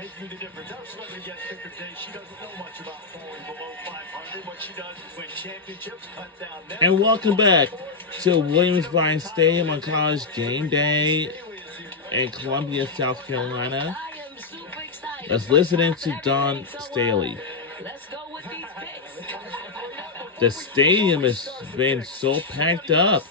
making the difference. Our celebrity guest picker today, she doesn't know much about falling below 500. What she does is win championships, cut down nets. And welcome back to Williams-Brice Stadium on College Game Day in Columbia, South Carolina. Let's listen to Dawn Staley. The stadium has been so packed up.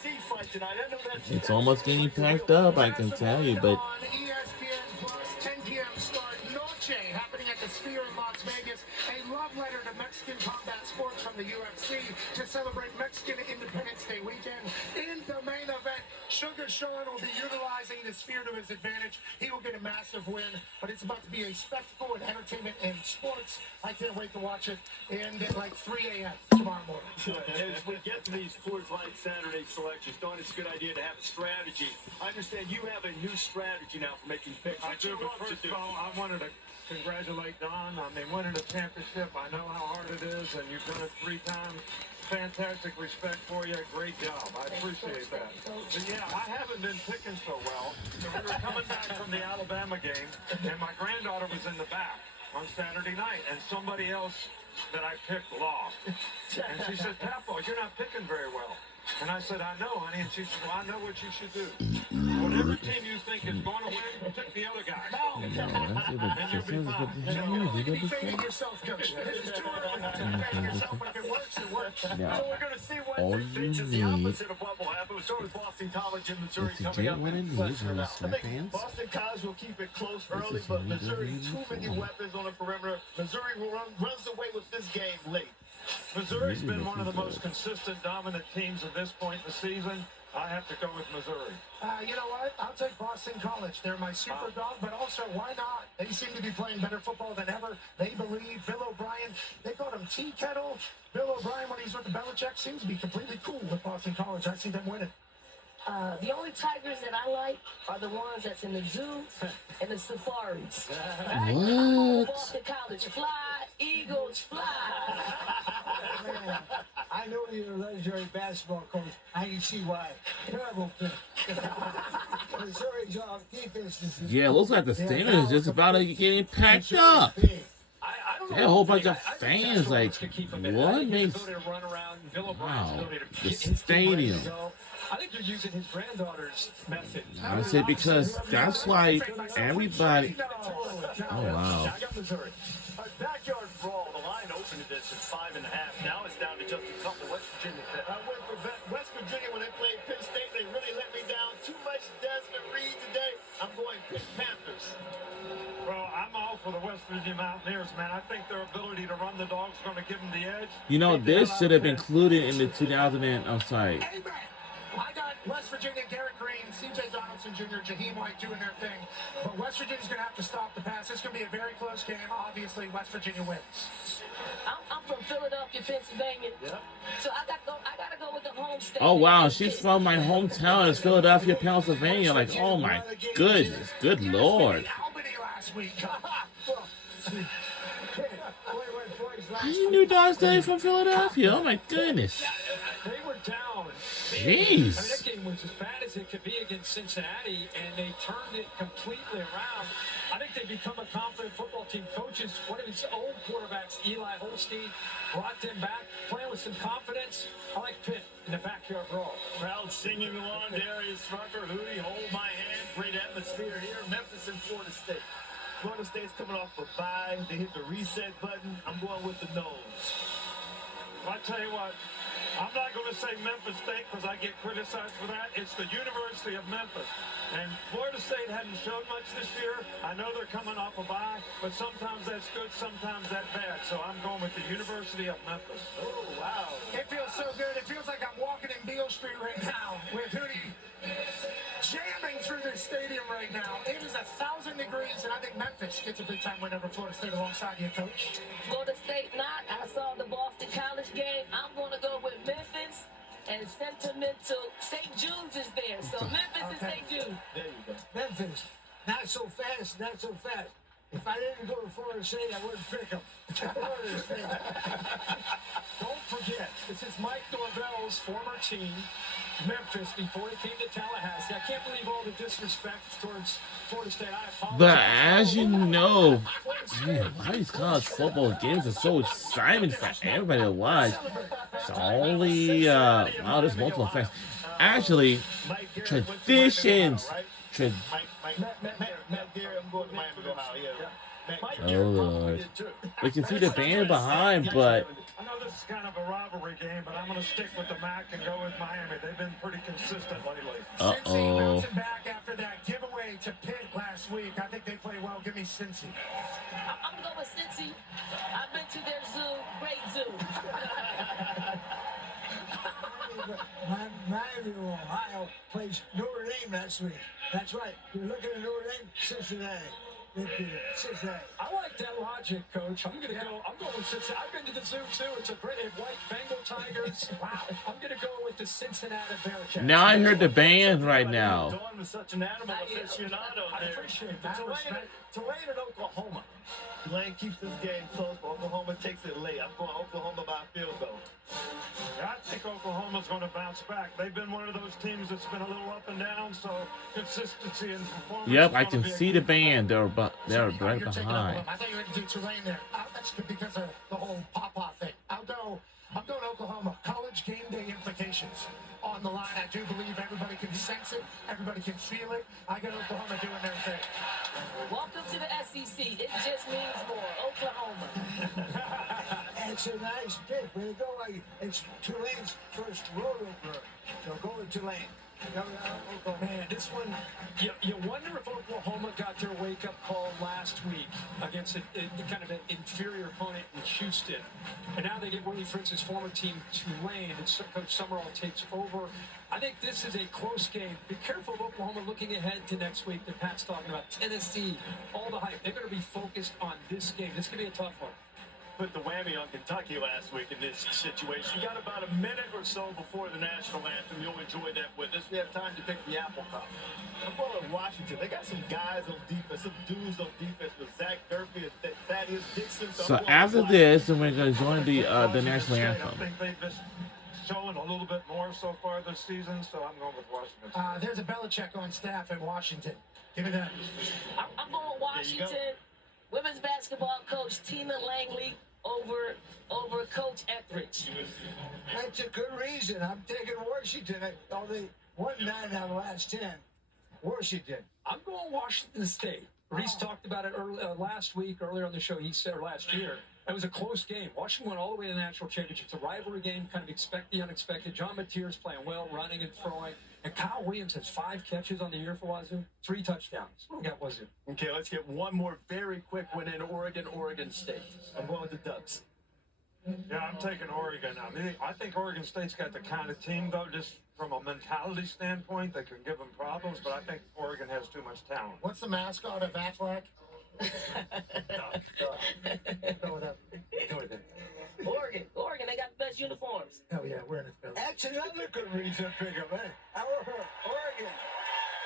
It's almost getting packed up, I can tell you, but ESPN Plus 10 p.m. start Noche happening at the Sphere in Las Vegas. A love letter to Mexican combat sports from the UFC to celebrate Mexican Independence Day weekend. In the main event, Sugar Sean will be utilizing the Sphere to his advantage. He will get a massive win, but it's about to be a spectacle and entertainment and sports. I can't wait to watch it. And at like 3 a.m. tomorrow morning. As we get to these Coors Light Saturday selections, Dawn, it's a good idea to have a strategy. I understand you have a new strategy now for making picks. I do, but first of all, I wanted to congratulate Don on winning a championship. I know how hard it is, and you've done it 3 times. Fantastic respect for you. Great job. I appreciate that. But yeah, I haven't been picking so well. We were coming back from the Alabama game, and my granddaughter was in the back on Saturday night, and somebody else that I picked lost. And she said, "Papa, you're not picking very well." And I said, "I know, honey." And she said, "Well, I know what you should do. Whatever team you think is going to win, pick the other guy. And you'll be fine." Defending yourself, Coach. This is too early. Defending yourself, but if it works, it works. So we're going to see what all the you pitch is the need opposite of what will happen. So is Boston College in Missouri is to coming get up what it in needs Pleasure on the now. I think sweatpants. Boston College will keep it close early, is but what we Missouri, need too many for. weapons on the perimeter. Missouri will runs away with this game late. Missouri's been one of the most consistent, dominant teams at this point in the season. I have to go with Missouri. You know what? I'll take Boston College. They're my super dog, but also, why not? They seem to be playing better football than ever. They believe. Bill O'Brien, they called him Tea Kettle. Bill O'Brien, when he's with the Belichick, seems to be completely cool with Boston College. I see them winning. The only tigers that I like are the ones that's in the zoo and the safaris. What? Boston College, fly, Eagles, fly. Man, I know you're a legendary basketball coach. I can see why. Terrible pick. Missouri's off defense. Yeah, it looks like the stadium is just about to getting packed up. I don't know. Yeah, a whole bunch of I think fans, Joshua like, Roberts could keep him in. I what think his makes... ability to run around, Bill O'Brien's Wow, ability to the get his team ready to stadium. go. I think they're using his granddaughter's method. I say because that's why everybody... Oh, wow. I got Missouri. Backyard brawl. The line opened to this at 5.5. Now it's down to just a couple. West Virginia. I went for West Virginia when they played Penn State. They really let me down. Too much Desmond Reed today. I'm going Pitt Panthers. Well, I'm all for the West Virginia Mountaineers, man. I think their ability to run the dog's going to give them the edge. You know, this should have been included in the 2000 and... I'm sorry. Amen. I got West Virginia, Garrett Green, C.J. Donaldson Jr., Jaheim White doing their thing. But West Virginia's going to have to stop the pass. It's going to be a very close game. Obviously, West Virginia wins. I'm from Philadelphia, Pennsylvania. So I gotta go with the home state. Oh, wow, she's from my hometown. It's Philadelphia, Pennsylvania. Like, oh, my goodness. Good Lord. Albany last week. I knew Dawn Staley from Philadelphia. Oh, my goodness. They were down. Jeez. That game was as bad as it could be against Cincinnati, and they turned it completely around. I think they become a confident football team. Coaches, one of his old quarterbacks, Eli Holstein, brought them back, playing with some confidence. I like Pitt in the backyard brawl. Crowd singing along, Darius Rucker, Hootie, hold my hand. Great atmosphere here. Memphis and Florida State. Florida State's coming off a bye. They hit the reset button. I'm going with the nose. I tell you what, I'm not going to say Memphis State because I get criticized for that. It's the University of Memphis. And Florida State hadn't shown much this year. I know they're coming off a bye, but sometimes that's good, sometimes that's bad. So I'm going with the University of Memphis. Oh, wow. It feels so good. It feels like I'm walking in Beale Street right now with Hootie jamming through this stadium right now. It is 1,000 degrees, and I think Memphis gets a big time win over Florida State alongside you, Coach. Florida State not. I saw the Boston College game. I'm going to go with Memphis. And sentimental St. Jude's is there. So Memphis and St. Jude. There you go. Memphis, not so fast, not so fast. If I didn't go to Florida State, I wouldn't pick them. Florida State. Don't forget, this is Mike Norvell's former team, Memphis, before he came to Tallahassee. I can't believe all the disrespect towards Florida State. I apologize. But as you know, man, why these college football games are so exciting for everybody to watch. It's only, wow, there's multiple fans. Actually, traditions. Oh, Lord. We can see the band behind, but I know this is kind of a rivalry game, but I'm going to stick with the MAC and go with Miami. They've been pretty consistent lately. Cincy bouncing back after that giveaway to Pitt last week. I think they play well. Give me Cincy. I'm going with Cincy. I've been to their zoo. Great zoo. Miami of Ohio plays Notre Dame next week. That's right. You're looking at Notre Dame, Cincinnati. Cincinnati. I like that logic, Coach. I'm going with Cincinnati. I've been to the zoo, too. It's a great white Bengal Tigers. Wow. I'm going to go with the Cincinnati Bearcats. now I heard the band right now. Dawn was such an animal aficionado I there. appreciate that. Tulane and Oklahoma. Tulane keeps this game close, but Oklahoma takes it late. I'm going Oklahoma by a field goal. I think Oklahoma's going to bounce back. They've been one of those teams that's been a little up and down, so consistency and performance. Yep, is I gonna can be a see key the factor. band. They're right You're taking behind. Oklahoma. I thought you were going to do Tulane there. That's because of the whole Pawpaw thing. I'm going Oklahoma. College game day implications on the line. I do believe everybody can sense it. Everybody can feel it. I got Oklahoma doing their thing. Welcome to the SEC. It just means more. Oklahoma. It's a nice pick. Way to go. It's Tulane's first road opener. So go with Tulane. Man, this one, you wonder if Oklahoma got their wake-up call last week against a kind of an inferior opponent in Houston. And now they get Willie Fritz's former team, Tulane, and Coach Summerall takes over. I think this is a close game. Be careful of Oklahoma looking ahead to next week. The Pat's talking about Tennessee, all the hype. They're going to be focused on this game. This could be a tough one. Put the whammy on Kentucky last week in this situation. You got about a minute or so before the national anthem. You'll enjoy that with us. We have time to pick the apple cup. I'm going to Washington. They got some guys on defense, some dudes on defense with Zach Durfee and Thaddeus Dixon. So I'm going after with this, then we're going to join the Washington national State, anthem. I think they've just shown a little bit more so far this season, so I'm going with Washington State. There's a Belichick on staff in Washington. Give me that. I'm going with Washington. Women's basketball coach Tina Langley over Coach Etheridge. That's a good reason. I'm taking Washington. They won 9 out of the last 10. Washington. I'm going Washington State. Reese talked about it last week, earlier on the show. He said, or last year, it was a close game. Washington went all the way to the national championship. It's a rivalry game, kind of expect the unexpected. John Mateer's playing well, running and throwing. And Kyle Williams has 5 catches on the year for Wazoo, 3 touchdowns. What do we got, Wazoo? Okay, let's get one more very quick one in Oregon State. I'm going with the Ducks. Yeah, I'm taking Oregon. I think Oregon State's got the kind of team, though, just from a mentality standpoint, that can give them problems, but I think Oregon has too much talent. What's the mascot of Aflac? Go with that. Oregon, they got the best uniforms. Hell yeah, we're in it, Bill. That's another good reason to pick them, eh? Oregon.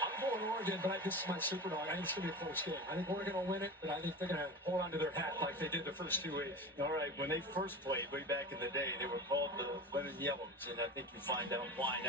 I'm going Oregon, but this is my super dog. I think it's going to be a close game. I think Oregon will win it, but I think they're going to hold on to their hat like they did the first 2 weeks. All right, when they first played way back in the day, they were called the Lemon Yellows, and I think you find out why now.